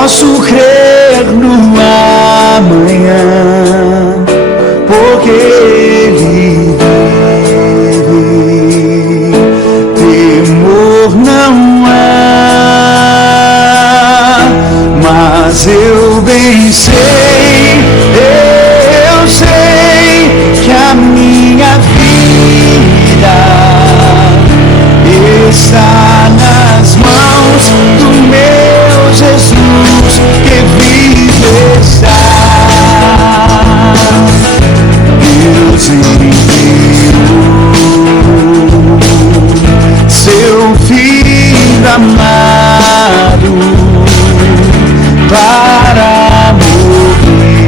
Posso crer no amanhã, porque Ele vive. Temor não há, mas eu bem sei, eu sei que a minha vida está nas mãos do meu Jesus, que vive está. Deus enviou seu Filho amado para morrer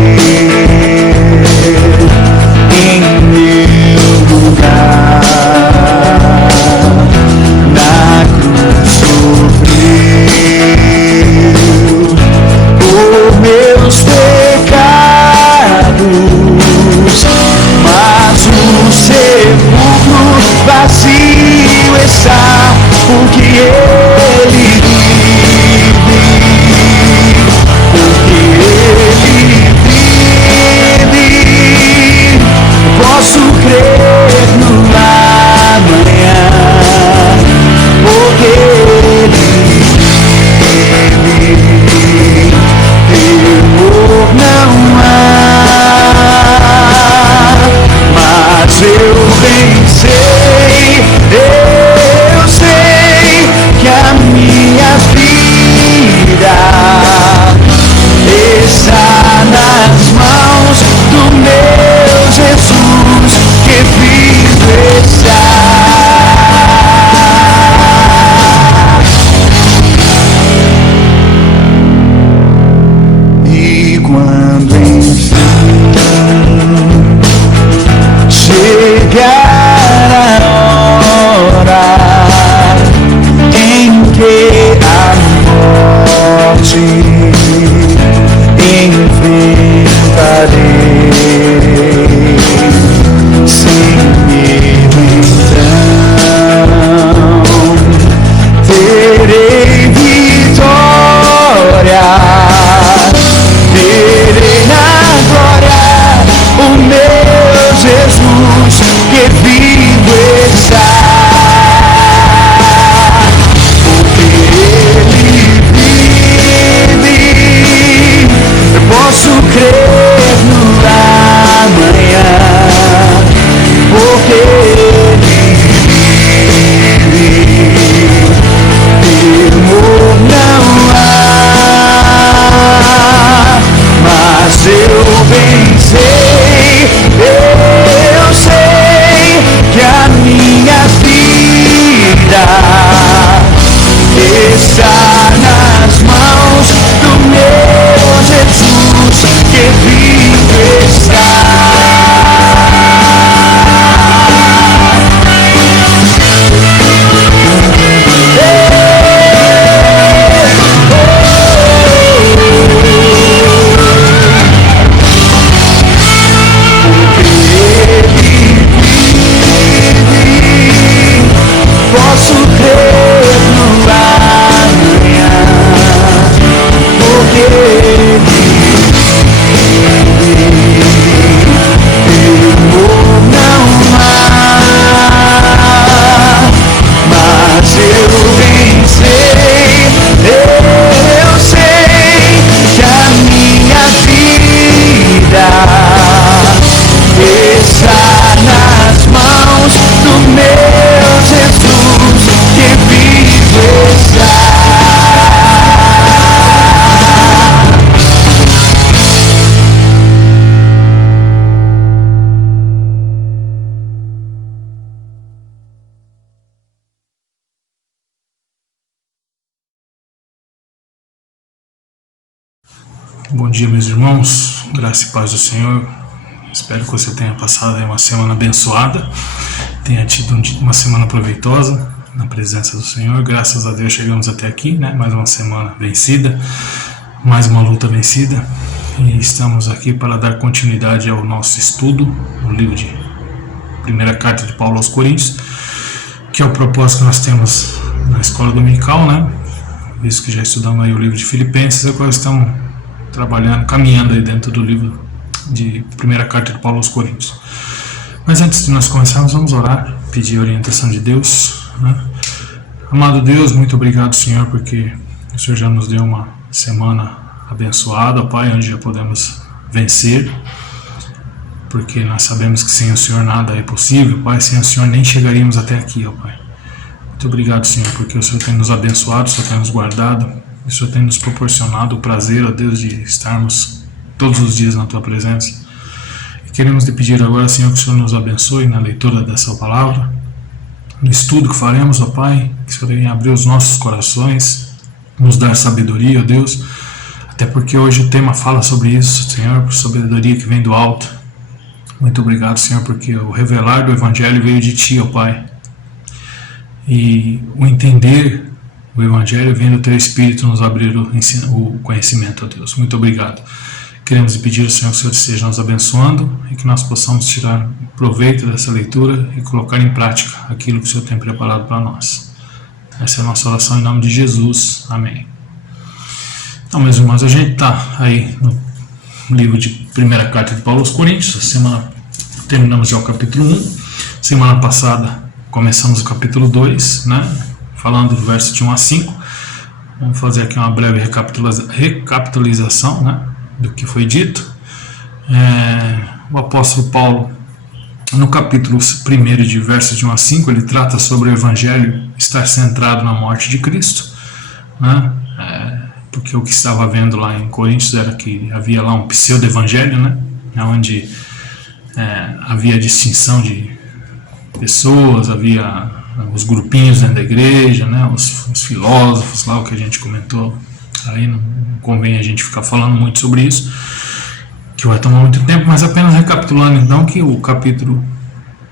em meu lugar. Na cruz sofreu por meus pecados, mas o sepulcro vazio está, porque Ele vive, porque Ele vive. Posso crer no amanhã, porque Ele vive. Temor não há, mas eu bem sei, eu sei que a minha vida está nas mãos do meu Jesus, que vive está. E quando enfim chegar a hora em que a morte enfrentarei, sem medo então terei vitória, terei na glória o meu Jesus, que vivo está. Porque Ele vive, eu posso crer no amanhã, porque Ele vive. Temor não há, mas eu bem sei, eu sei que a minha vida está nas mãos do meu Jesus, que vive está. Posso crer no amanhã, porque Ele vive. Temor não há, mas eu bem sei, eu sei que a minha vida está nas mãos do meu Jesus, que vive está. Bom dia, meus irmãos, graça e paz do Senhor. Espero que você tenha passado aí uma semana abençoada, tenha tido uma semana proveitosa na presença do Senhor. Graças a Deus chegamos até aqui, né? Mais uma semana vencida, mais uma luta vencida, e estamos aqui para dar continuidade ao nosso estudo no livro de Primeira Carta de Paulo aos Coríntios, que é o propósito que nós temos na escola dominical, né? visto que já estudamos aí o livro de Filipenses, agora estamos trabalhando, caminhando aí dentro do livro de primeira carta de Paulo aos Coríntios. Mas antes de nós começarmos, vamos orar, pedir a orientação de Deus, né? Amado Deus, muito obrigado, Senhor, porque o Senhor já nos deu uma semana abençoada, Pai, onde já podemos vencer, porque nós sabemos que sem o Senhor nada é possível, Pai, sem o Senhor nem chegaríamos até aqui, ó Pai. Muito obrigado, Senhor, porque o Senhor tem nos abençoado, o Senhor tem nos guardado, o Senhor tem nos proporcionado o prazer, ó Deus, de estarmos todos os dias na Tua presença. Queremos te pedir agora, Senhor, que o Senhor nos abençoe na leitura dessa palavra, no estudo que faremos, ó Pai, que o Senhor venha abrir os nossos corações, nos dar sabedoria, ó Deus, até porque hoje o tema fala sobre isso, Senhor, por sabedoria que vem do alto. Muito obrigado, Senhor, porque o revelar do Evangelho veio de Ti, ó Pai, e o entender o Evangelho vem do Teu Espírito nos abrir o conhecimento, ó Deus. Muito obrigado. Queremos pedir ao Senhor que o Senhor esteja nos abençoando e que nós possamos tirar proveito dessa leitura e colocar em prática aquilo que o Senhor tem preparado para nós. Essa é a nossa oração em nome de Jesus. Amém. Então, meus irmãos, a gente está aí no livro de primeira carta de Paulo aos Coríntios. Essa semana terminamos já o capítulo 1. Semana passada começamos o capítulo 2, né? Falando do verso de 1 a 5. Vamos fazer aqui uma breve recapitalização, né, do que foi dito. O apóstolo Paulo, no capítulo 1, de versos de 1 a 5, ele trata sobre o Evangelho estar centrado na morte de Cristo, né? Porque o que estava vendo lá em Coríntios era que havia lá um pseudo-evangelho, né, onde havia distinção de pessoas, havia os grupinhos dentro da igreja, né, os filósofos lá, o que a gente comentou. Aí não convém a gente ficar falando muito sobre isso, que vai tomar muito tempo, mas apenas recapitulando então que o capítulo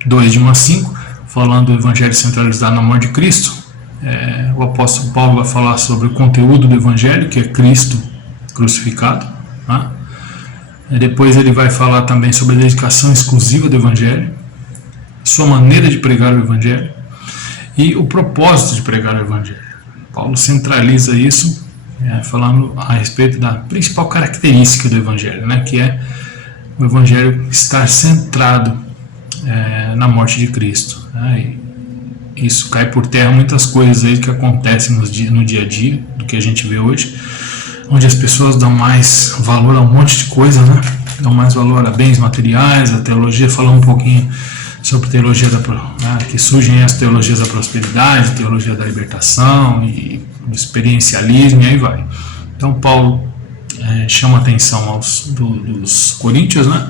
2 de 1 a 5, falando do Evangelho centralizado na morte de Cristo, o apóstolo Paulo vai falar sobre o conteúdo do Evangelho, que é Cristo crucificado, né? E depois ele vai falar também sobre a dedicação exclusiva do Evangelho, sua maneira de pregar o Evangelho e o propósito de pregar o Evangelho. Paulo centraliza isso, falando a respeito da principal característica do Evangelho, né, que é o Evangelho estar centrado na morte de Cristo, né? E isso cai por terra muitas coisas aí que acontecem no dia a dia, do que a gente vê hoje, onde as pessoas dão mais valor a um monte de coisa, né? Dão mais valor a bens materiais, a teologia, falar um pouquinho sobre teologia que surgem as teologias da prosperidade, teologia da libertação e do experiencialismo, e aí vai. Então Paulo chama a atenção dos coríntios, né?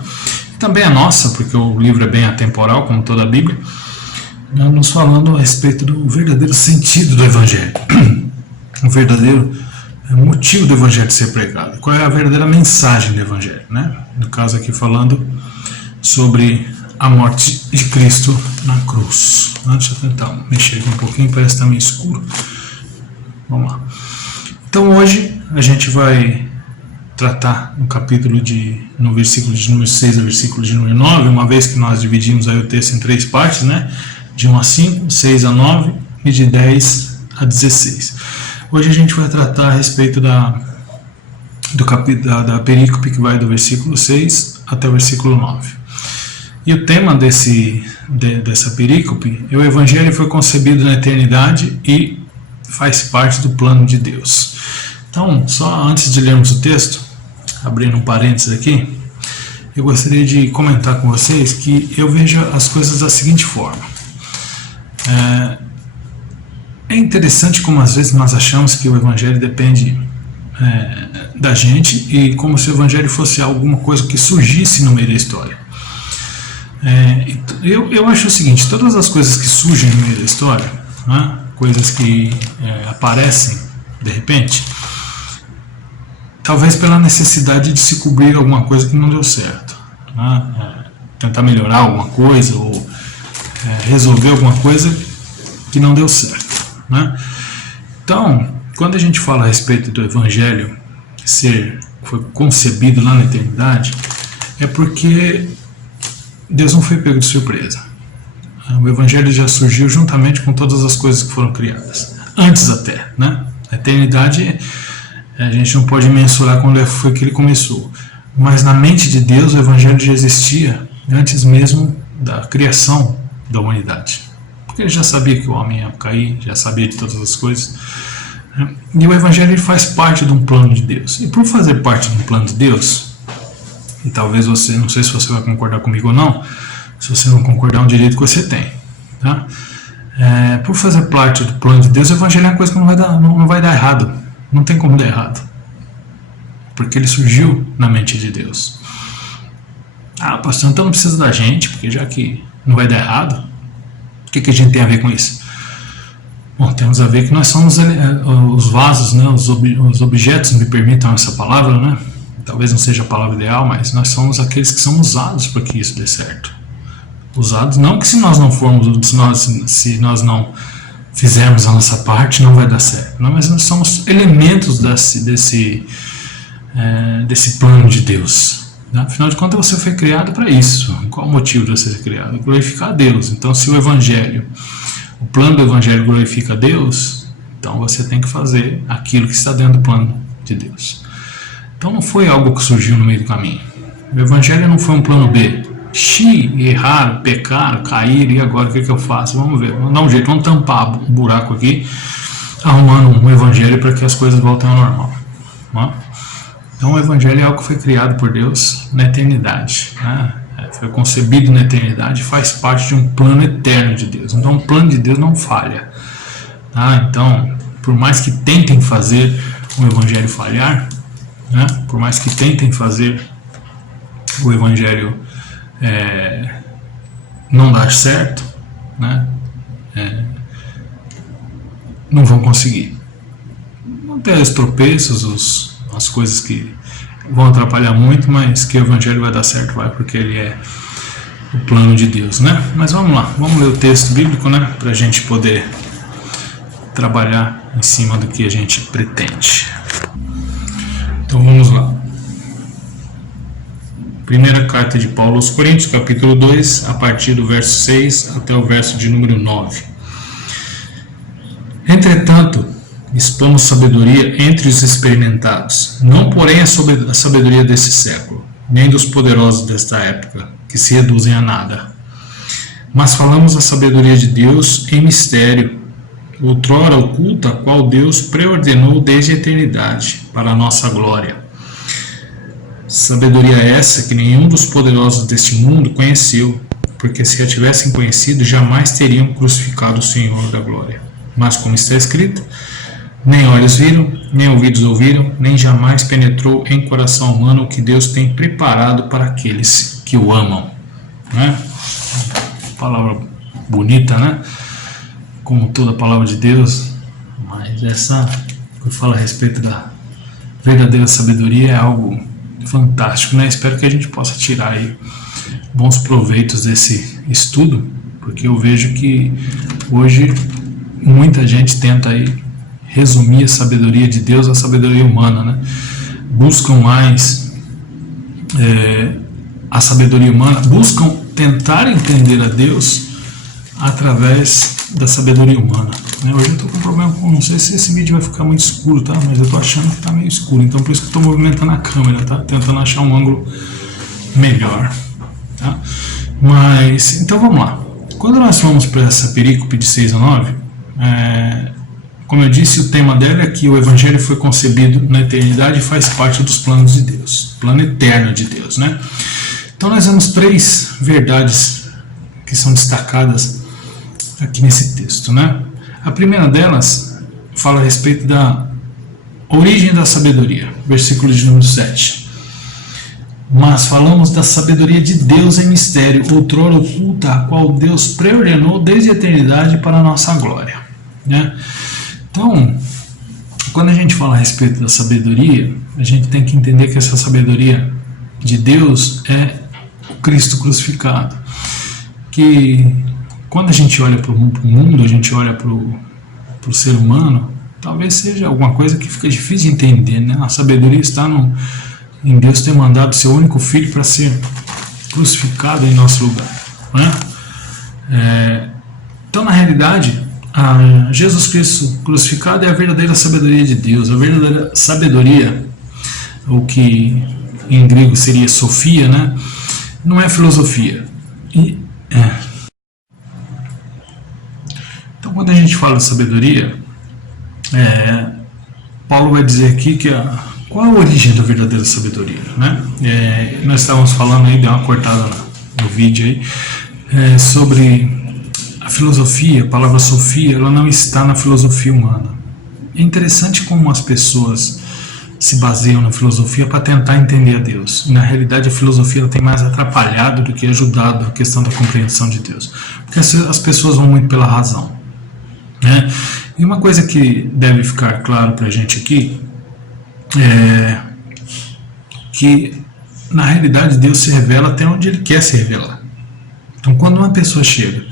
E também a nossa, porque o livro é bem atemporal, como toda a Bíblia, nos falando a respeito do verdadeiro sentido do Evangelho, o verdadeiro motivo do Evangelho ser pregado, qual é a verdadeira mensagem do Evangelho, né? No caso aqui falando sobre a morte de Cristo na cruz. Deixa eu tentar mexer aqui um pouquinho, parece que está meio escuro. Vamos lá. Então hoje a gente vai tratar no versículo de número 6 ao versículo de número 9, uma vez que nós dividimos aí o texto em 3 partes, né? De 1 a 5, 6 a 9 e de 10 a 16. Hoje a gente vai tratar a respeito da perícope que vai do versículo 6 até o versículo 9. E o tema dessa perícope é: o Evangelho foi concebido na eternidade e faz parte do plano de Deus. Então, só antes de lermos o texto, abrindo um parênteses aqui, eu gostaria de comentar com vocês que eu vejo as coisas da seguinte forma. É interessante como às vezes nós achamos que o Evangelho depende da gente, e como se o Evangelho fosse alguma coisa que surgisse no meio da história. Eu acho o seguinte: todas as coisas que surgem no meio da história, né, coisas que aparecem de repente, talvez pela necessidade de se cobrir alguma coisa que não deu certo, né, tentar melhorar alguma coisa ou resolver alguma coisa que não deu certo, né? Então, quando a gente fala a respeito do Evangelho foi concebido lá na eternidade, é porque Deus não foi pego de surpresa. O Evangelho já surgiu juntamente com todas as coisas que foram criadas, antes até, né? A eternidade a gente não pode mensurar quando foi que ele começou, mas na mente de Deus o Evangelho já existia antes mesmo da criação da humanidade, porque ele já sabia que o homem ia cair, já sabia de todas as coisas, e o Evangelho ele faz parte de um plano de Deus. E por fazer parte de um plano de Deus, e talvez você, não sei se você vai concordar comigo ou não, se você não concordar é um direito que você tem, tá? Por fazer parte do plano de Deus, o Evangelho é uma coisa que não vai dar errado, não tem como dar errado, porque ele surgiu na mente de Deus. Pastor, então não precisa da gente, porque já que não vai dar errado, o que a gente tem a ver com isso? Bom, temos a ver que nós somos os vasos, né, os objetos, me permitam essa palavra, né? Talvez não seja a palavra ideal, mas nós somos aqueles que são usados para que isso dê certo. Usados, não que se nós não formos, se nós não fizermos a nossa parte, não vai dar certo. Não, mas nós somos elementos desse plano de Deus. Né? Afinal de contas, você foi criado para isso. Qual o motivo de você ser criado? Glorificar a Deus. Então, se o plano do Evangelho glorifica a Deus, então você tem que fazer aquilo que está dentro do plano de Deus. Então não foi algo que surgiu no meio do caminho. O Evangelho não foi um plano B. Erraram, pecaram, caíram, e agora o que eu faço? Vamos ver, vamos dar um jeito, vamos tampar um buraco aqui, arrumando um Evangelho para que as coisas voltem ao normal. Né? Então o Evangelho é algo que foi criado por Deus na eternidade, né? Foi concebido na eternidade, faz parte de um plano eterno de Deus. Então o plano de Deus não falha. Tá? Então, por mais que tentem fazer o Evangelho falhar, né? Por mais que tentem fazer o Evangelho não dar certo, né? Não vão conseguir. Vão ter os tropeços, as coisas que vão atrapalhar muito, mas que o Evangelho vai dar certo, vai, porque ele é o plano de Deus, né? Mas vamos lá, vamos ler o texto bíblico, né? Para a gente poder trabalhar em cima do que a gente pretende. Então vamos lá. Primeira carta de Paulo aos Coríntios, capítulo 2, a partir do verso 6 até o verso de número 9. Entretanto, expomos sabedoria entre os experimentados, não porém a sabedoria desse século, nem dos poderosos desta época, que se reduzem a nada. Mas falamos a sabedoria de Deus em mistério, outrora oculta, a qual Deus preordenou desde a eternidade, para a nossa glória. Sabedoria essa que nenhum dos poderosos deste mundo conheceu, porque se a tivessem conhecido, jamais teriam crucificado o Senhor da glória. Mas como está escrito, nem olhos viram, nem ouvidos ouviram, nem jamais penetrou em coração humano o que Deus tem preparado para aqueles que o amam. Né? Palavra bonita, né? Como toda a palavra de Deus, mas essa que fala a respeito da verdadeira sabedoria é algo fantástico, né? Espero que a gente possa tirar aí bons proveitos desse estudo, porque eu vejo que hoje muita gente tenta aí resumir a sabedoria de Deus à sabedoria humana, né? Buscam mais a sabedoria humana, buscam tentar entender a Deus através da sabedoria humana, né? Hoje eu estou com um problema, não sei se esse vídeo vai ficar muito escuro, tá? Mas eu estou achando que está meio escuro, então por isso que estou movimentando a câmera, tá? Tentando achar um ângulo melhor, tá? Mas, então vamos lá. Quando nós vamos para essa perícope de 6 a 9, como eu disse, o tema dela é que o Evangelho foi concebido na eternidade e faz parte dos planos de Deus, plano eterno de Deus, né? Então nós vemos 3 verdades que são destacadas aqui nesse texto, né? A primeira delas fala a respeito da origem da sabedoria, versículo de número 7. Mas falamos da sabedoria de Deus em mistério, outrora oculta, a qual Deus preordenou desde a eternidade para a nossa glória, né? Então, quando a gente fala a respeito da sabedoria, a gente tem que entender que essa sabedoria de Deus é o Cristo crucificado. Que quando a gente olha para o mundo, a gente olha para o ser humano, talvez seja alguma coisa que fica difícil de entender, né? A sabedoria está em Deus ter mandado seu único filho para ser crucificado em nosso lugar, né? Então, na realidade, Jesus Cristo crucificado é a verdadeira sabedoria de Deus. A verdadeira sabedoria, o que em grego seria sofia, né? Não é filosofia. Então, quando a gente fala de sabedoria, Paulo vai dizer aqui que qual a origem da verdadeira sabedoria, né? Nós estávamos falando aí, deu uma cortada no vídeo aí, sobre a filosofia. A palavra sofia, ela não está na filosofia humana. É interessante como as pessoas se baseiam na filosofia para tentar entender a Deus. E, na realidade, a filosofia tem mais atrapalhado do que ajudado a questão da compreensão de Deus. Porque as pessoas vão muito pela razão, né? E uma coisa que deve ficar claro para a gente aqui é que, na realidade, Deus se revela até onde Ele quer se revelar. Então, quando uma pessoa chega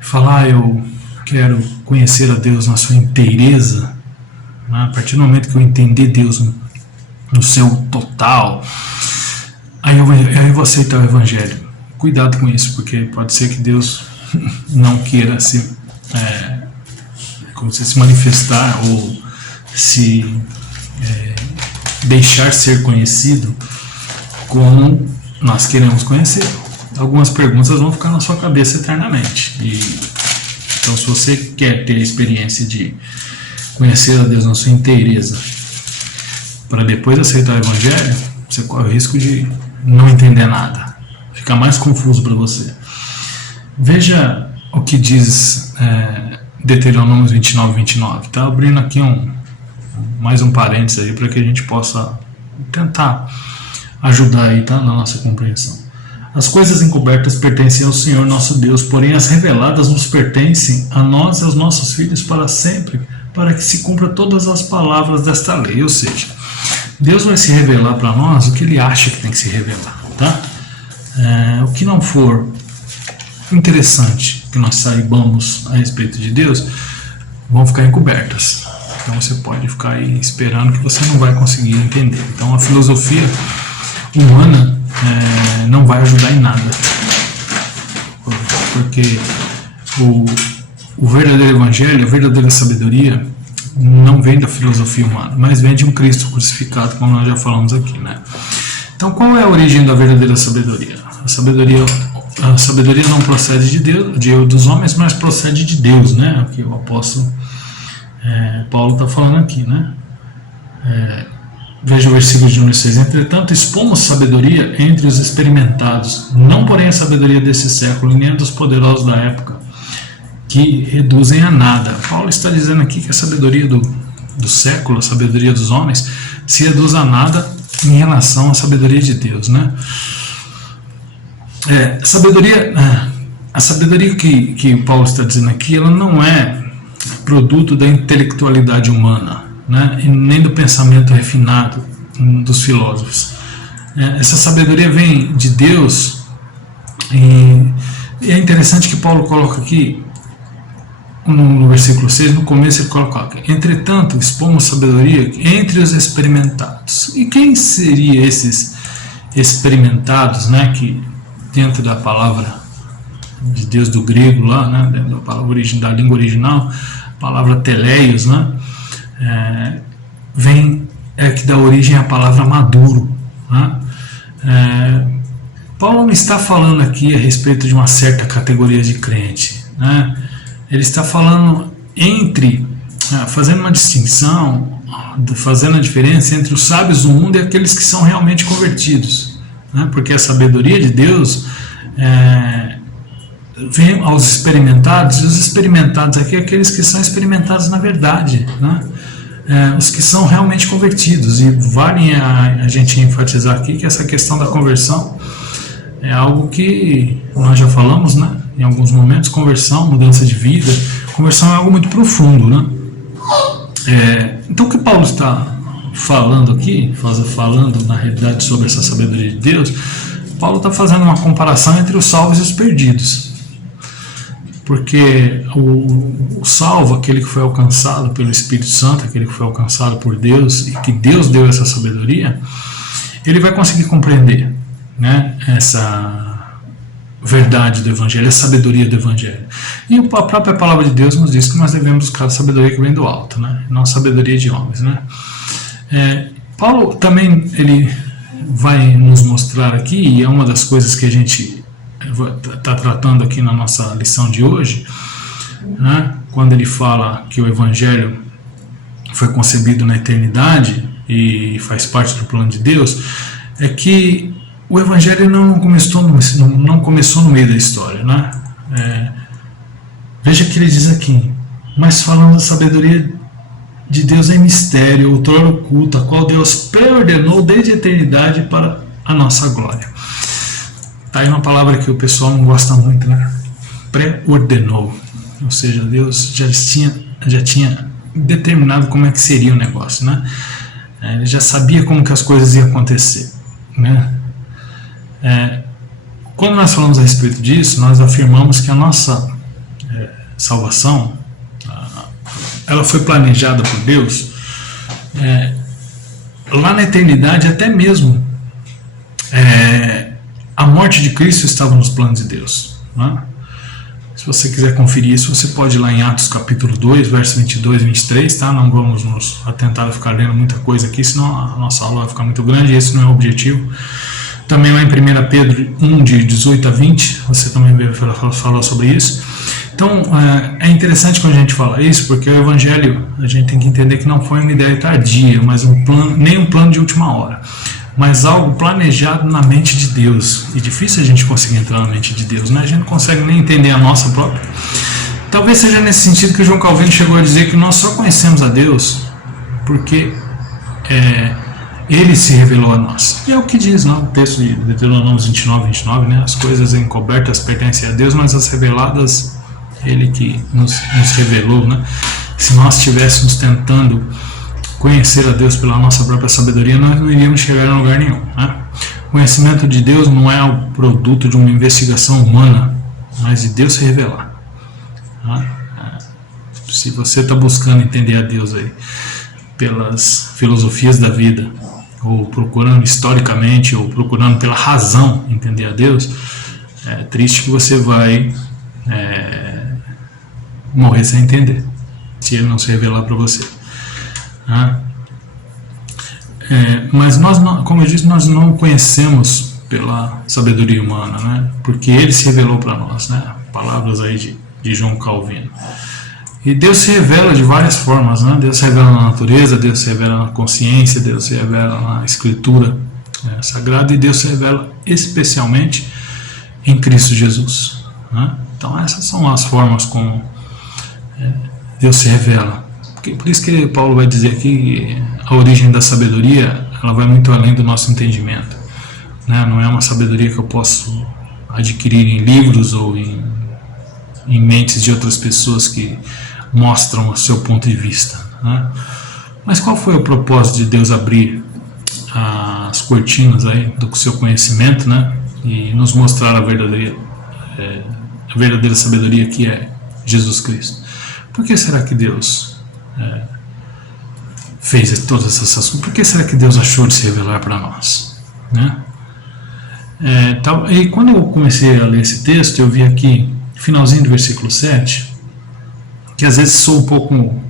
e fala, eu quero conhecer a Deus na sua inteireza, né? A partir do momento que eu entender Deus no seu total, aí eu vou aceitar o Evangelho. Cuidado com isso, porque pode ser que Deus não queira se manifestar ou se deixar ser conhecido como nós queremos conhecer. Algumas perguntas vão ficar na sua cabeça eternamente. Então, se você quer ter a experiência de conhecer a Deus na sua inteireza para depois aceitar o Evangelho, você corre o risco de não entender nada, ficar mais confuso para você. Veja o que diz Deuteronômio 29:29. Está abrindo aqui mais um parênteses aí para que a gente possa tentar ajudar aí, tá, na nossa compreensão. As coisas encobertas pertencem ao Senhor nosso Deus, porém as reveladas nos pertencem a nós e aos nossos filhos para sempre, para que se cumpra todas as palavras desta lei. Ou seja, Deus vai se revelar para nós o que Ele acha que tem que se revelar, tá? O que não for interessante que nós saibamos a respeito de Deus, vão ficar encobertas. Então você pode ficar aí esperando que você não vai conseguir entender. Então a filosofia humana não vai ajudar em nada, porque o verdadeiro Evangelho, a verdadeira sabedoria, não vem da filosofia humana, mas vem de um Cristo crucificado, como nós já falamos aqui, né? Então, qual é a origem da verdadeira sabedoria? A sabedoria não procede de Deus, dos homens, mas procede de Deus, né? Aqui o apóstolo Paulo está falando aqui, né? Veja o versículo de número 6. Entretanto, expomos sabedoria entre os experimentados, não porém a sabedoria desse século, nem a dos poderosos da época, que reduzem a nada. Paulo está dizendo aqui que a sabedoria do século, a sabedoria dos homens, se reduz a nada em relação à sabedoria de Deus, né? A sabedoria que Paulo está dizendo aqui, ela não é produto da intelectualidade humana, né? E nem do pensamento refinado dos filósofos. Essa sabedoria vem de Deus, e é interessante que Paulo coloca aqui, no versículo 6, no começo ele coloca: entretanto, expomos sabedoria entre os experimentados. E quem seria esses experimentados, né, que dentro da palavra de Deus do grego lá, né, dentro da palavra da língua original, a palavra teleios, né, que dá origem à palavra maduro, né? Paulo não está falando aqui a respeito de uma certa categoria de crente, né? Ele está falando fazendo uma distinção, fazendo a diferença entre os sábios do mundo e aqueles que são realmente convertidos, né? Porque a sabedoria de Deus vem aos experimentados, e os experimentados aqui aqueles que são experimentados na verdade, né? Os que são realmente convertidos. E vale a gente enfatizar aqui que essa questão da conversão é algo que nós já falamos, né, em alguns momentos. Conversão, mudança de vida, conversão é algo muito profundo, né? Então o que Paulo está falando aqui, falando na realidade sobre essa sabedoria de Deus, Paulo está fazendo uma comparação entre os salvos e os perdidos. Porque o salvo, aquele que foi alcançado pelo Espírito Santo, aquele que foi alcançado por Deus, e que Deus deu essa sabedoria, ele vai conseguir compreender, né, verdade do Evangelho, a sabedoria do Evangelho. E a própria palavra de Deus nos diz que nós devemos buscar a sabedoria que vem do alto, né? Não a sabedoria de homens, né? Paulo também ele vai nos mostrar aqui, e é uma das coisas que a gente está tratando aqui na nossa lição de hoje, né? Quando ele fala que o Evangelho foi concebido na eternidade e faz parte do plano de Deus, é que o Evangelho não começou no meio da história, né? Veja que ele diz aqui: mas falando da sabedoria de Deus em mistério, outrora oculta, a qual Deus pré-ordenou desde a eternidade para a nossa glória. Está aí uma palavra que o pessoal não gosta muito, né? Pré-ordenou, ou seja, Deus já tinha determinado como é que seria o negócio, né? Ele já sabia como que as coisas iam acontecer, né? Quando nós falamos a respeito disso, nós afirmamos que a nossa salvação, ela foi planejada por Deus lá na eternidade. Até mesmo a morte de Cristo estava nos planos de Deus, né? Se você quiser conferir isso, você pode ir lá em Atos capítulo 2, verso 22 e 23, tá? Não vamos nos atentar a ficar lendo muita coisa aqui, senão a nossa aula vai ficar muito grande, e esse não é o objetivo. Também lá em 1 Pedro 1, de 18 a 20, você também falou sobre isso. Então, é interessante quando a gente fala isso, porque o Evangelho, a gente tem que entender que não foi uma ideia tardia, mas nem um plano de última hora, mas algo planejado na mente de Deus. E difícil a gente conseguir entrar na mente de Deus, né? A gente não consegue nem entender a nossa própria. Talvez seja nesse sentido que João Calvino chegou a dizer que nós só conhecemos a Deus porque Ele se revelou a nós. E é o que diz, não? O texto de Deuteronômio 29, né? As coisas encobertas pertencem a Deus, mas as reveladas, Ele que nos revelou, né? Se nós estivéssemos tentando conhecer a Deus pela nossa própria sabedoria, nós não iríamos chegar a lugar nenhum, né? O conhecimento de Deus não é o produto de uma investigação humana, mas de Deus se revelar, né? Se você está buscando entender a Deus aí pelas filosofias da vida, ou procurando historicamente, ou procurando pela razão entender a Deus, é triste que você vai morrer sem entender, se Ele não se revelar para você. Mas nós, como eu disse, nós não conhecemos pela sabedoria humana, né? Porque Ele se revelou para nós, né? Palavras aí de João Calvino. E Deus se revela de várias formas, né? Deus se revela na natureza, Deus se revela na consciência, Deus se revela na escritura sagrada, e Deus se revela especialmente em Cristo Jesus, né? Então essas são as formas como Deus se revela. Por isso que Paulo vai dizer aqui que a origem da sabedoria, ela vai muito além do nosso entendimento, né? Não é uma sabedoria que eu posso adquirir em livros ou em mentes de outras pessoas que mostram o seu ponto de vista, né? Mas qual foi o propósito de Deus abrir as cortinas aí do seu conhecimento, né? E nos mostrar a verdadeira sabedoria, que é Jesus Cristo? Por que será que Deus fez todas essas coisas? Por que será que Deus achou de se revelar para nós, né? E quando eu comecei a ler esse texto, eu vi aqui, finalzinho do versículo 7, que às vezes soa um pouco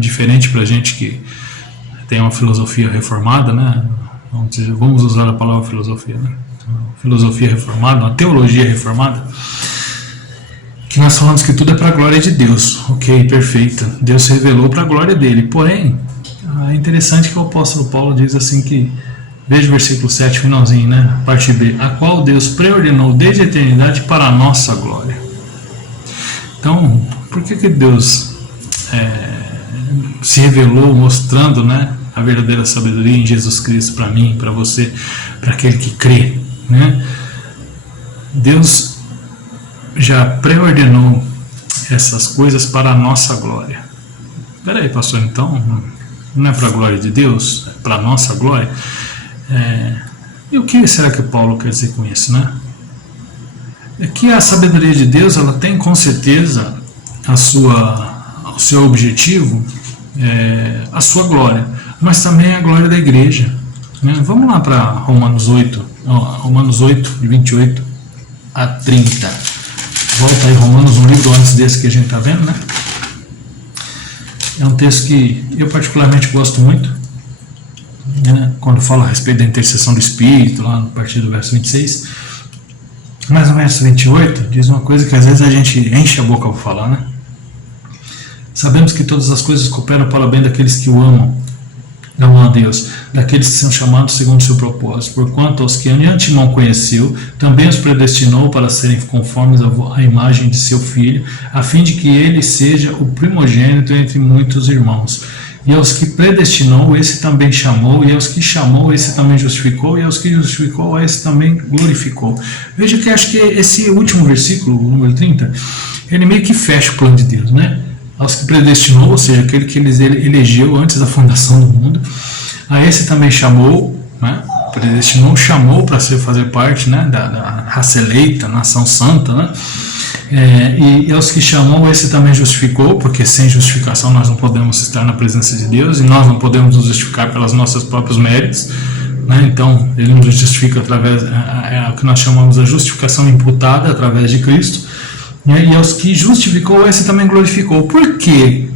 diferente para a gente que tem uma filosofia reformada, né? Vamos usar a palavra filosofia, né? Filosofia reformada, uma teologia reformada, que nós falamos que tudo é para a glória de Deus. Ok, perfeito. Deus se revelou para a glória dele. Porém, é interessante que o apóstolo Paulo diz assim que, veja o versículo 7, finalzinho, né? Parte B. A qual Deus preordenou desde a eternidade para a nossa glória. Então, por que Deus se revelou mostrando, né, a verdadeira sabedoria em Jesus Cristo para mim, para você, para aquele que crê, né? Deus já preordenou essas coisas para a nossa glória. Espera aí, pastor, então não é para a glória de Deus, é para a nossa glória? E o que será que Paulo quer dizer com isso, né? É que a sabedoria de Deus, ela tem com certeza o seu objetivo, a sua glória, mas também a glória da igreja, né? Vamos lá para Romanos 8, de 28 a 30. Volta aí Romanos, um livro antes desse que a gente está vendo, né? É um texto que eu particularmente gosto muito, né? Quando fala a respeito da intercessão do Espírito, lá a partir do verso 26. Mas no verso 28 diz uma coisa que às vezes a gente enche a boca para falar, né? Sabemos que todas as coisas cooperam para o bem daqueles que o amam a Deus, daqueles que são chamados segundo o seu propósito. Porquanto aos que de antemão conheceu, também os predestinou para serem conformes à imagem de seu Filho, a fim de que ele seja o primogênito entre muitos irmãos. E aos que predestinou, esse também chamou, e aos que chamou, esse também justificou, e aos que justificou, esse também glorificou. Veja que acho que esse último versículo, o número 30, ele meio que fecha o plano de Deus, né? Aos que predestinou, ou seja, aquele que ele elegeu antes da fundação do mundo, a esse também chamou, né? Predestinou, chamou para fazer parte, né, da raça eleita, nação santa, né? E aos que chamou, esse também justificou, porque sem justificação nós não podemos estar na presença de Deus, e nós não podemos nos justificar pelos nossos próprios méritos, né? Então ele nos justifica através, é o que nós chamamos de justificação imputada através de Cristo. E aos que justificou, esse também glorificou. Por que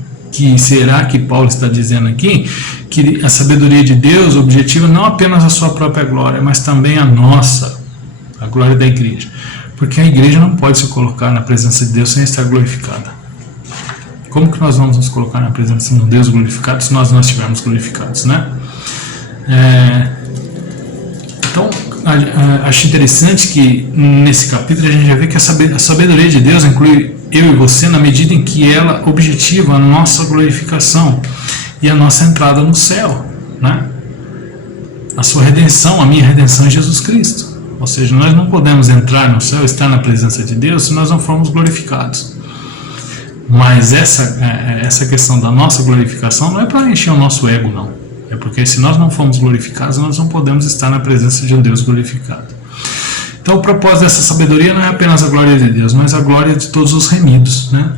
será que Paulo está dizendo aqui que a sabedoria de Deus objetiva não apenas a sua própria glória, mas também a nossa, a glória da igreja? Porque a igreja não pode se colocar na presença de Deus sem estar glorificada. Como que nós vamos nos colocar na presença de um Deus glorificado se nós não estivermos glorificados, né? Então, acho interessante que nesse capítulo a gente já vê que a sabedoria de Deus inclui eu e você na medida em que ela objetiva a nossa glorificação e a nossa entrada no céu, né? A sua redenção, a minha redenção em Jesus Cristo. Ou seja, nós não podemos entrar no céu, estar na presença de Deus, se nós não formos glorificados. Mas essa questão da nossa glorificação não é para encher o nosso ego, não. É porque se nós não formos glorificados, nós não podemos estar na presença de um Deus glorificado. Então o propósito dessa sabedoria não é apenas a glória de Deus, mas a glória de todos os remidos, né?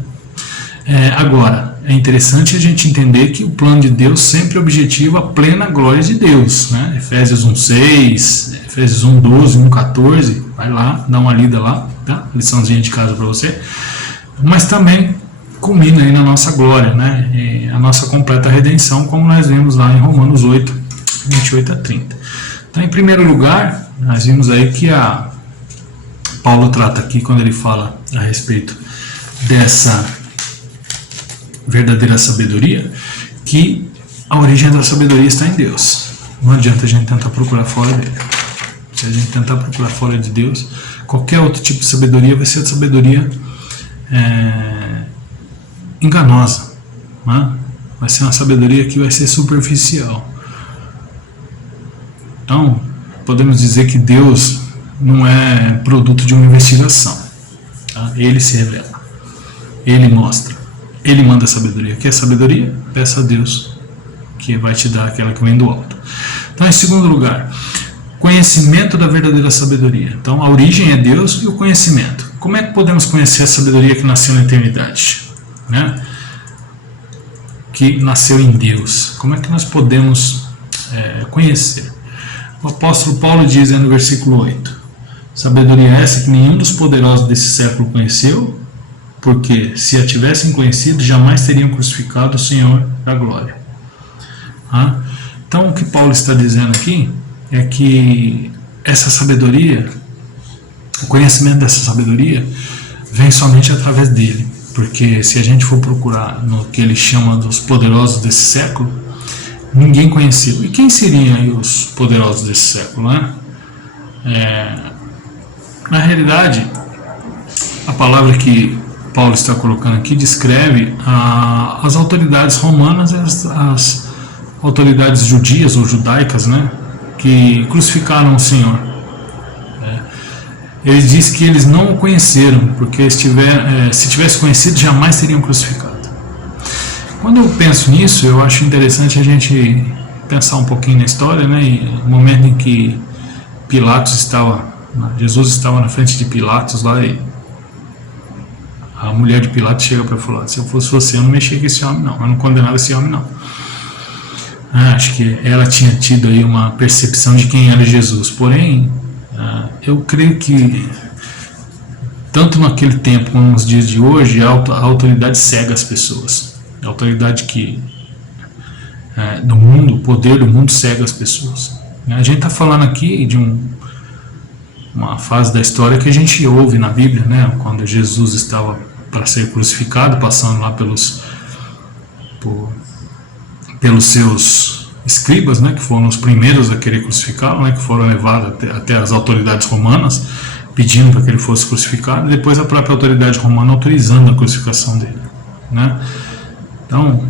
Agora, é interessante a gente entender que o plano de Deus sempre objetiva a plena glória de Deus, né? Efésios 1:6, Efésios 1:12, 1:14, vai lá, dá uma lida lá, tá? Liçãozinha de casa para você. Mas também culmina aí na nossa glória, né? E a nossa completa redenção, como nós vimos lá em Romanos 8, 28 a 30. Então, em primeiro lugar, nós vimos aí que Paulo trata aqui, quando ele fala a respeito dessa verdadeira sabedoria, que a origem da sabedoria está em Deus. Não adianta a gente tentar procurar fora dele. Se a gente tentar procurar fora de Deus, qualquer outro tipo de sabedoria vai ser sabedoria enganosa, né? Vai ser uma sabedoria que vai ser superficial. Então, podemos dizer que Deus não é produto de uma investigação, tá? Ele se revela, Ele mostra, Ele manda sabedoria. Quer sabedoria? Peça a Deus, que vai te dar aquela que vem do alto. Então, em segundo lugar, conhecimento da verdadeira sabedoria. Então, a origem é Deus e o conhecimento. Como é que podemos conhecer a sabedoria que nasceu na eternidade, né? Que nasceu em Deus? Como é que nós podemos conhecer? O apóstolo Paulo diz no versículo 8: sabedoria essa que nenhum dos poderosos desse século conheceu, porque se a tivessem conhecido, jamais teriam crucificado o Senhor da glória. Então, o que Paulo está dizendo aqui é que essa sabedoria, o conhecimento dessa sabedoria, vem somente através dele. Porque se a gente for procurar no que ele chama dos poderosos desse século, ninguém conhecido. E quem seriam aí os poderosos desse século, né? Na realidade, a palavra que Paulo está colocando aqui descreve as autoridades romanas e as autoridades judias ou judaicas, né? Que crucificaram o Senhor. Ele diz que eles não o conheceram, porque se tivesse conhecido, jamais teriam crucificado. Quando eu penso nisso, eu acho interessante a gente pensar um pouquinho na história, né? E no momento em que Jesus estava na frente de Pilatos lá, e a mulher de Pilatos chega para falar: se eu fosse você, eu não mexia com esse homem não, eu não condenava esse homem não. Acho que ela tinha tido aí uma percepção de quem era Jesus, porém eu creio que tanto naquele tempo como nos dias de hoje, a autoridade cega as pessoas. A autoridade do mundo, o poder do mundo cega as pessoas. A gente está falando aqui de uma fase da história que a gente ouve na Bíblia, né? Quando Jesus estava para ser crucificado, passando lá pelos seus escribas, né? Que foram os primeiros a querer crucificá-lo, né? Que foram levados até as autoridades romanas, pedindo para que ele fosse crucificado, e depois a própria autoridade romana autorizando a crucificação dele, né? Então,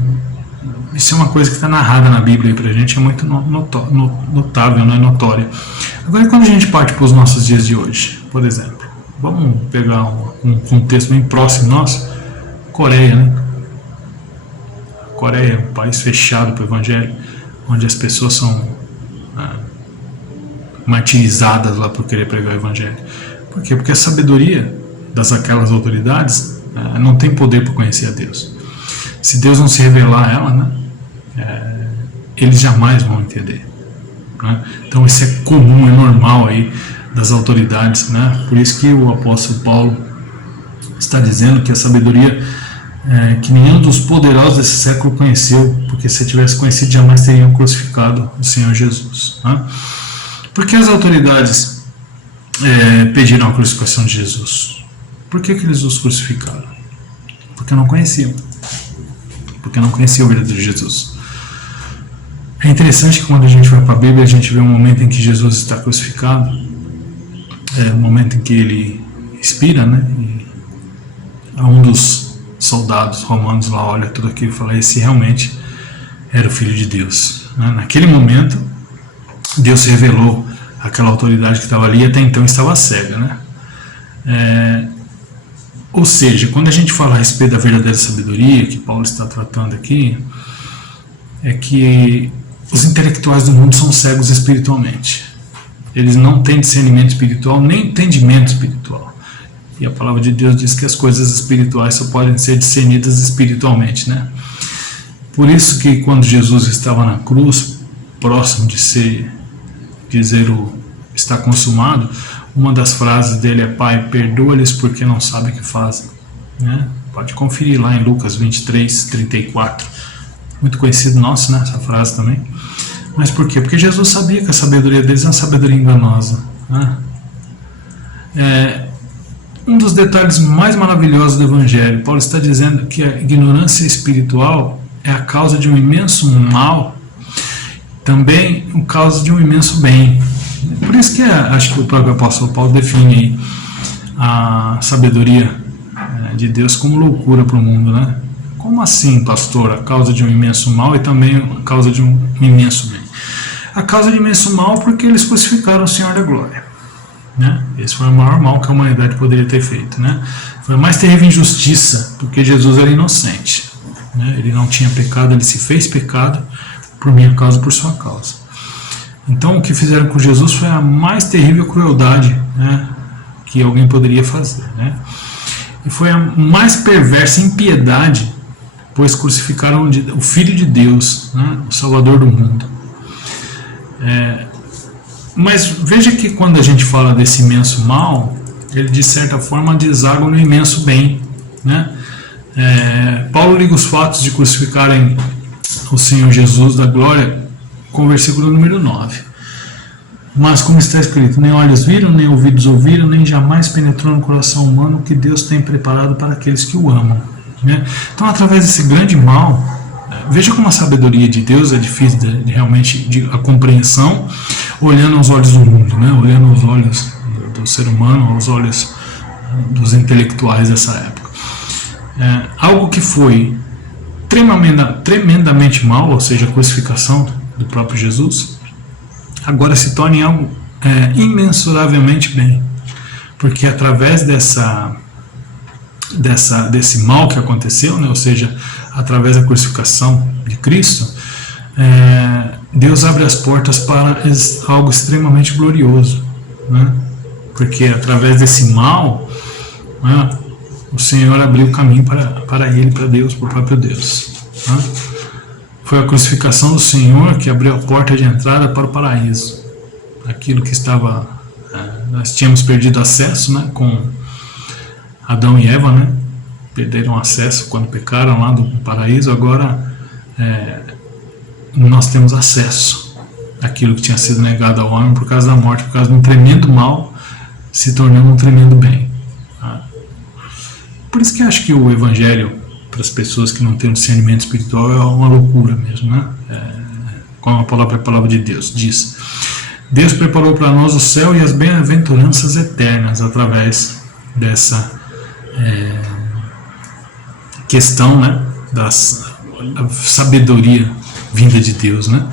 isso é uma coisa que está narrada na Bíblia para a gente, é muito notável, não é notória. Agora, quando a gente parte para os nossos dias de hoje, por exemplo, vamos pegar um contexto bem próximo nosso, Coreia, né? Coreia é um país fechado para o Evangelho, onde as pessoas são martirizadas lá por querer pregar o Evangelho. Por quê? Porque a sabedoria daquelas autoridades não tem poder para conhecer a Deus. Se Deus não se revelar a ela, né, eles jamais vão entender, né? Então isso é comum, é normal aí das autoridades, né? Por isso que o apóstolo Paulo está dizendo que a sabedoria que nenhum dos poderosos desse século conheceu, porque se tivesse conhecido jamais teriam crucificado o Senhor Jesus, né? Por que as autoridades pediram a crucificação de Jesus? Por que eles os crucificaram? Porque não conheciam. Porque não conheciam o verdadeiro Jesus. É interessante que quando a gente vai para a Bíblia, a gente vê um momento em que Jesus está crucificado, um momento em que ele expira, né? E um dos soldados romanos lá olha tudo aquilo e fala: esse realmente era o Filho de Deus, né? Naquele momento, Deus revelou aquela autoridade que estava ali e até então estava cega, né? Ou seja, quando a gente fala a respeito da verdadeira sabedoria, que Paulo está tratando aqui, é que os intelectuais do mundo são cegos espiritualmente. Eles não têm discernimento espiritual, nem entendimento espiritual. E a palavra de Deus diz que as coisas espirituais só podem ser discernidas espiritualmente, né? Por isso que quando Jesus estava na cruz, próximo de dizer está consumado, uma das frases dele é: Pai, perdoa-lhes porque não sabem o que fazem, né? Pode conferir lá em Lucas 23, 34. Muito conhecido nosso, né? Essa frase também. Mas por quê? Porque Jesus sabia que a sabedoria deles é uma sabedoria enganosa, né? Um dos detalhes mais maravilhosos do Evangelho, Paulo está dizendo que a ignorância espiritual é a causa de um imenso mal, também a causa de um imenso bem. Por isso que acho que o próprio apóstolo Paulo define a sabedoria de Deus como loucura para o mundo, né? Como assim, pastor? A causa de um imenso mal e também a causa de um imenso bem. A causa de imenso mal porque eles crucificaram o Senhor da Glória, né? Esse foi o maior mal que a humanidade poderia ter feito, né? Foi a mais terrível injustiça, porque Jesus era inocente, né? Ele não tinha pecado, ele se fez pecado por minha causa, por sua causa. Então o que fizeram com Jesus foi a mais terrível crueldade, né, que alguém poderia fazer, né? E foi a mais perversa impiedade, pois crucificaram o Filho de Deus, né, o Salvador do mundo. Mas veja que quando a gente fala desse imenso mal, ele de certa forma deságua no imenso bem, né? Paulo liga os fatos de crucificarem o Senhor Jesus da glória com o versículo número 9. Mas como está escrito: nem olhos viram, nem ouvidos ouviram, nem jamais penetrou no coração humano o que Deus tem preparado para aqueles que o amam, né? Então, através desse grande mal, veja como a sabedoria de Deus é difícil a compreensão, olhando aos olhos do mundo, né? Olhando aos olhos do ser humano, aos olhos dos intelectuais dessa época. Algo que foi tremendamente mal, ou seja, a crucificação do próprio Jesus, agora se torna em algo imensuravelmente bem, porque através desse mal que aconteceu, né, ou seja, através da crucificação de Cristo, Deus abre as portas para algo extremamente glorioso, né? Porque através desse mal, né, o Senhor abriu o caminho para ele, para Deus, para o próprio Deus, né? Foi a crucificação do Senhor que abriu a porta de entrada para o paraíso. Aquilo que estava, nós tínhamos perdido acesso, né, com Adão e Eva, né, perderam acesso quando pecaram lá do paraíso. Agora nós temos acesso àquilo que tinha sido negado ao homem por causa da morte, por causa de um tremendo mal, se tornou um tremendo bem. Tá? Por isso que eu acho que o Evangelho, para as pessoas que não têm um discernimento espiritual, é uma loucura mesmo, né? Como a palavra de Deus diz: Deus preparou para nós o céu e as bem-aventuranças eternas através dessa questão, né, da sabedoria vinda de Deus, né?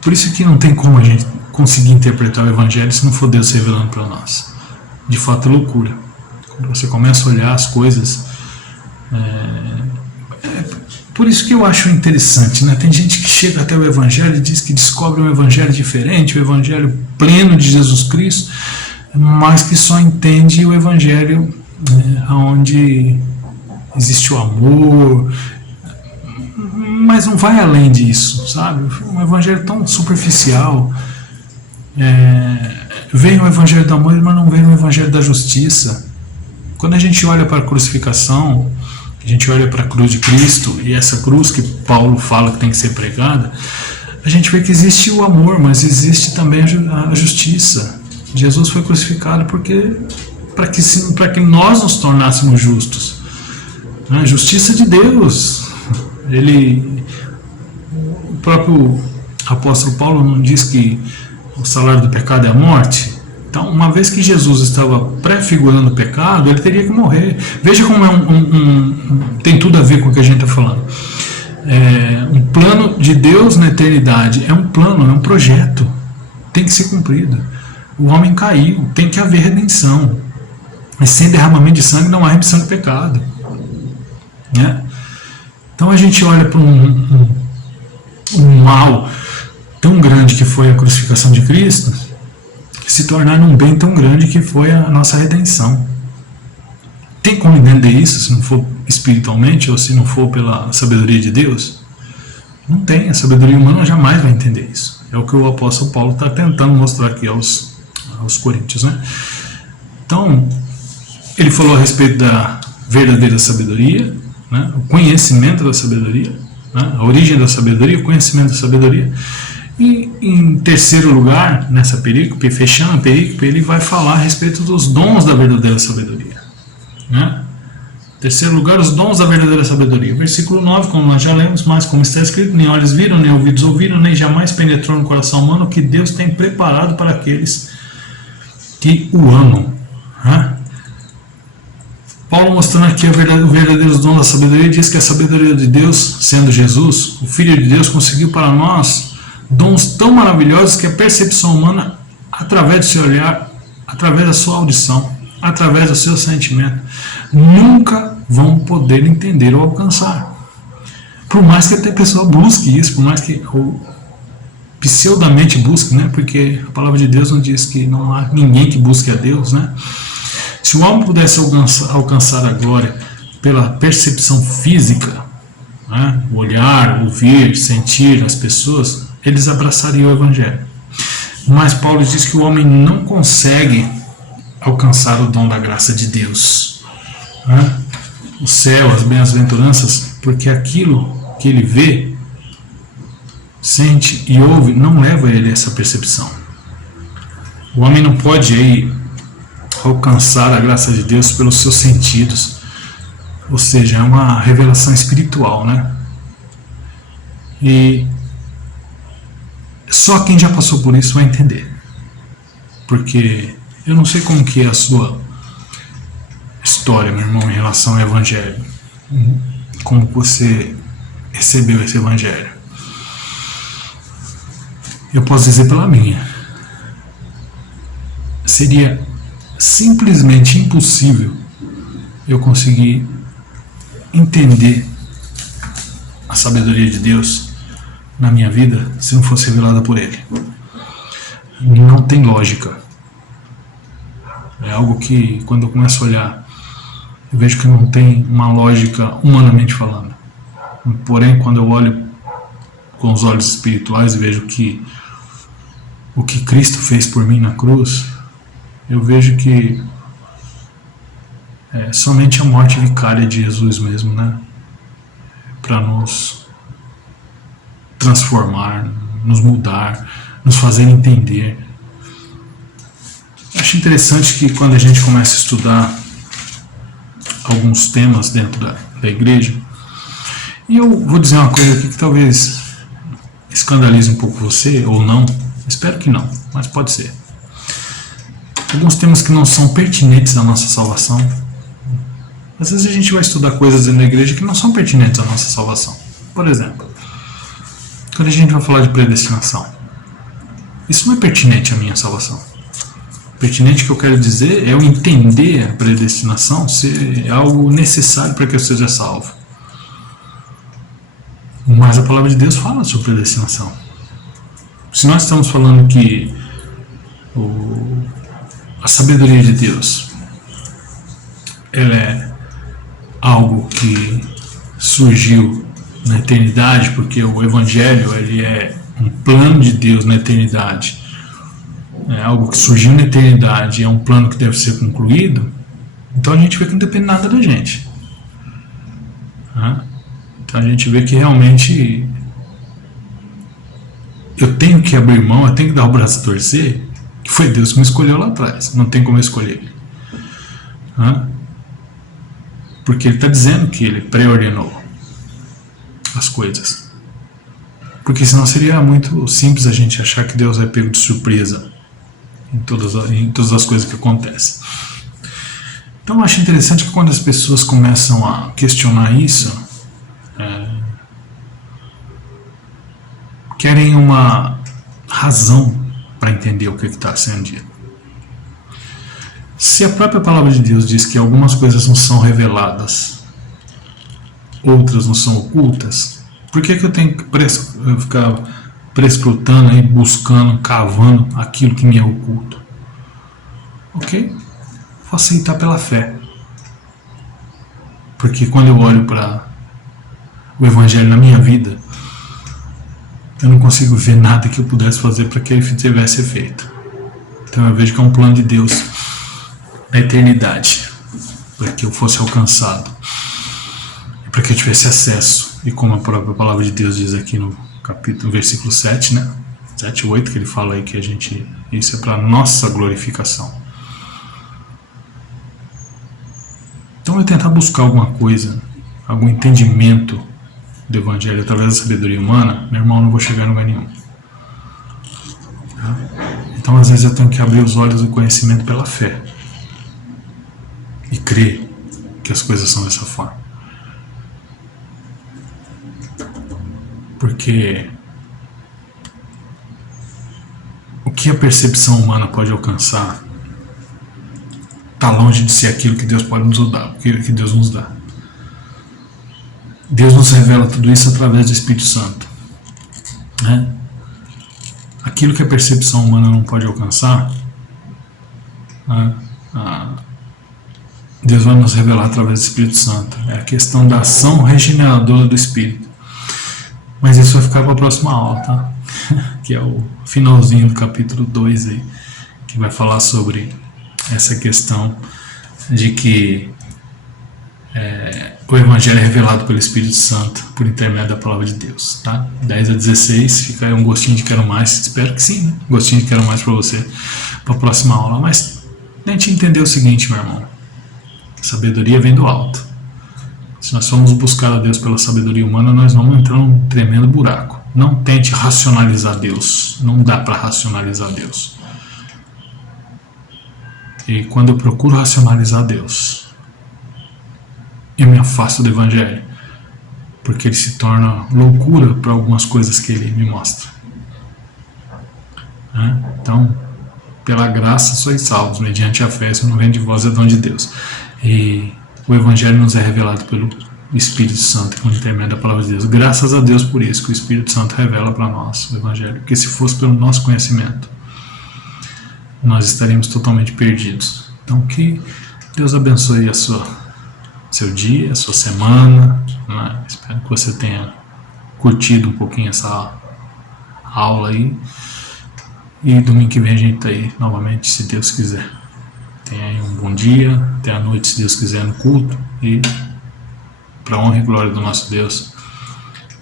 Por isso que não tem como a gente conseguir interpretar o Evangelho se não for Deus revelando para nós. De fato é loucura. Quando você começa a olhar as coisas, por isso que eu acho interessante, né? Tem gente que chega até o Evangelho e diz que descobre um Evangelho diferente, o Evangelho pleno de Jesus Cristo, mas que só entende o Evangelho onde existe o amor, mas não vai além disso, sabe? Um Evangelho tão superficial. Vem o Evangelho do amor, mas não vem o Evangelho da justiça. Quando a gente olha para a crucificação, a gente olha para a cruz de Cristo, e essa cruz que Paulo fala que tem que ser pregada, a gente vê que existe o amor, mas existe também a justiça. Jesus foi crucificado para que nós nos tornássemos justos. A justiça de Deus. O próprio apóstolo Paulo não diz que o salário do pecado é a morte? Então, uma vez que Jesus estava prefigurando o pecado, ele teria que morrer. Veja como tem tudo a ver com o que a gente está falando. Um plano de Deus na eternidade é um plano, é um projeto. Tem que ser cumprido. O homem caiu, tem que haver redenção. Mas sem derramamento de sangue não há remissão de pecado. Né? Então a gente olha para um mal tão grande que foi a crucificação de Cristo, se tornar um bem tão grande que foi a nossa redenção. Tem como entender isso se não for espiritualmente ou se não for pela sabedoria de Deus? Não tem, a sabedoria humana jamais vai entender isso. É o que o apóstolo Paulo está tentando mostrar aqui aos Coríntios, né? Então, ele falou a respeito da verdadeira sabedoria, né? O conhecimento da sabedoria, né? A origem da sabedoria, o conhecimento da sabedoria. E em terceiro lugar, nessa perícope, fechando a perícope, ele vai falar a respeito dos dons da verdadeira sabedoria, né? Em terceiro lugar, os dons da verdadeira sabedoria. Versículo 9, como nós já lemos, mas como está escrito: nem olhos viram, nem ouvidos ouviram, nem jamais penetrou no coração humano o que Deus tem preparado para aqueles que o amam. Né? Paulo, mostrando aqui o verdadeiro dom da sabedoria, diz que a sabedoria de Deus, sendo Jesus, o Filho de Deus, conseguiu para nós dons tão maravilhosos que a percepção humana, através do seu olhar, através da sua audição, através do seu sentimento, nunca vão poder entender ou alcançar. Por mais que até a pessoa busque isso, por mais que pseudamente busque, né? Porque a palavra de Deus não diz que não há ninguém que busque a Deus, né? Se o homem pudesse alcançar a glória pela percepção física, né? O olhar, ouvir, sentir as pessoas, eles abraçariam o Evangelho. Mas Paulo diz que o homem não consegue alcançar o dom da graça de Deus, né? O céu, as bem-aventuranças, porque aquilo que ele vê, sente e ouve não leva ele a essa percepção. O homem não pode alcançar a graça de Deus pelos seus sentidos, ou seja, é uma revelação espiritual, né? E só quem já passou por isso vai entender, porque eu não sei como que é a sua história, meu irmão, em relação ao Evangelho, como você recebeu esse Evangelho. Eu posso dizer pela minha. Seria simplesmente impossível eu conseguir entender a sabedoria de Deus na minha vida se não fosse revelada por Ele. Não tem lógica. É algo que, quando eu começo a olhar, eu vejo que não tem uma lógica humanamente falando. Porém, quando eu olho com os olhos espirituais e vejo que o que Cristo fez por mim na cruz, eu vejo que somente a morte vicária de Jesus mesmo, né? Para nos transformar, nos mudar, nos fazer entender. Acho interessante que quando a gente começa a estudar alguns temas dentro da igreja, e eu vou dizer uma coisa aqui que talvez escandalize um pouco você, ou não, espero que não, mas pode ser. Alguns temas que não são pertinentes à nossa salvação. Às vezes a gente vai estudar coisas dentro da igreja que não são pertinentes à nossa salvação. Por exemplo, quando a gente vai falar de predestinação, isso não é pertinente à minha salvação. Pertinente que eu quero dizer é eu entender a predestinação ser algo necessário para que eu seja salvo. Mas a palavra de Deus fala sobre predestinação. Se nós estamos falando que a sabedoria de Deus ela é algo que surgiu na eternidade, porque o Evangelho ele é um plano de Deus na eternidade, é algo que surgiu na eternidade, é um plano que deve ser concluído, então a gente vê que não depende nada da gente. Então a gente vê que realmente eu tenho que abrir mão, eu tenho que dar o braço a torcer, que foi Deus que me escolheu lá atrás, não tem como eu escolher. Porque Ele está dizendo que Ele pré-ordenou as coisas. Porque senão seria muito simples a gente achar que Deus é pego de surpresa em todas as coisas que acontecem. Então eu acho interessante que quando as pessoas começam a questionar isso, querem uma razão para entender o que está sendo dito. Se a própria palavra de Deus diz que algumas coisas não são reveladas, outras não são ocultas, por que eu tenho que ficar prescrutando e buscando, cavando aquilo que me é oculto? Ok? Vou aceitar pela fé. Porque quando eu olho para o Evangelho na minha vida, eu não consigo ver nada que eu pudesse fazer para que ele tivesse efeito. Então eu vejo que é um plano de Deus na eternidade, para que eu fosse alcançado, e para que eu tivesse acesso. E como a própria palavra de Deus diz aqui no capítulo, versículo 7, né? 7 e 8, que ele fala aí que isso é para a nossa glorificação. Então eu tentar buscar alguma coisa, algum entendimento do Evangelho através da sabedoria humana, meu irmão, não vou chegar em lugar nenhum. Então às vezes eu tenho que abrir os olhos do conhecimento pela fé e crer que as coisas são dessa forma. Porque o que a percepção humana pode alcançar está longe de ser aquilo que Deus pode nos dar, que Deus nos dá. Deus nos revela tudo isso através do Espírito Santo. Aquilo que a percepção humana não pode alcançar, Deus vai nos revelar através do Espírito Santo. É a questão da ação regeneradora do Espírito. Mas isso vai ficar para a próxima aula, tá? Que é o finalzinho do capítulo 2 aí, que vai falar sobre essa questão de que o Evangelho é revelado pelo Espírito Santo por intermédio da palavra de Deus, tá? 10 a 16, fica aí um gostinho de quero mais, espero que sim, né? Gostinho de quero mais para você, para a próxima aula. Mas tente entender o seguinte, meu irmão: sabedoria vem do alto. Se nós formos buscar a Deus pela sabedoria humana, nós vamos entrar num tremendo buraco. Não tente racionalizar Deus, não dá para racionalizar Deus. E quando eu procuro racionalizar Deus, eu me afasto do Evangelho, porque ele se torna loucura para algumas coisas que ele me mostra. Então, pela graça sois salvos, mediante a fé, isso não vem de vós, é dom de Deus. E o Evangelho nos é revelado pelo Espírito Santo, por intermédio da palavra de Deus. Graças a Deus por isso, que o Espírito Santo revela para nós o Evangelho, porque se fosse pelo nosso conhecimento, nós estaríamos totalmente perdidos. Então que Deus abençoe seu dia, a sua semana, né? Espero que você tenha curtido um pouquinho essa aula aí, e domingo que vem a gente está aí novamente, se Deus quiser. Tenha aí um bom dia, até a noite, se Deus quiser, no culto. E para a honra e glória do nosso Deus,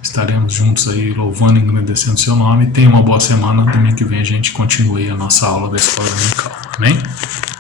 estaremos juntos aí louvando e agradecendo o seu nome. Tenha uma boa semana. Domingo que vem a gente continue a nossa aula da escola dominical. Amém?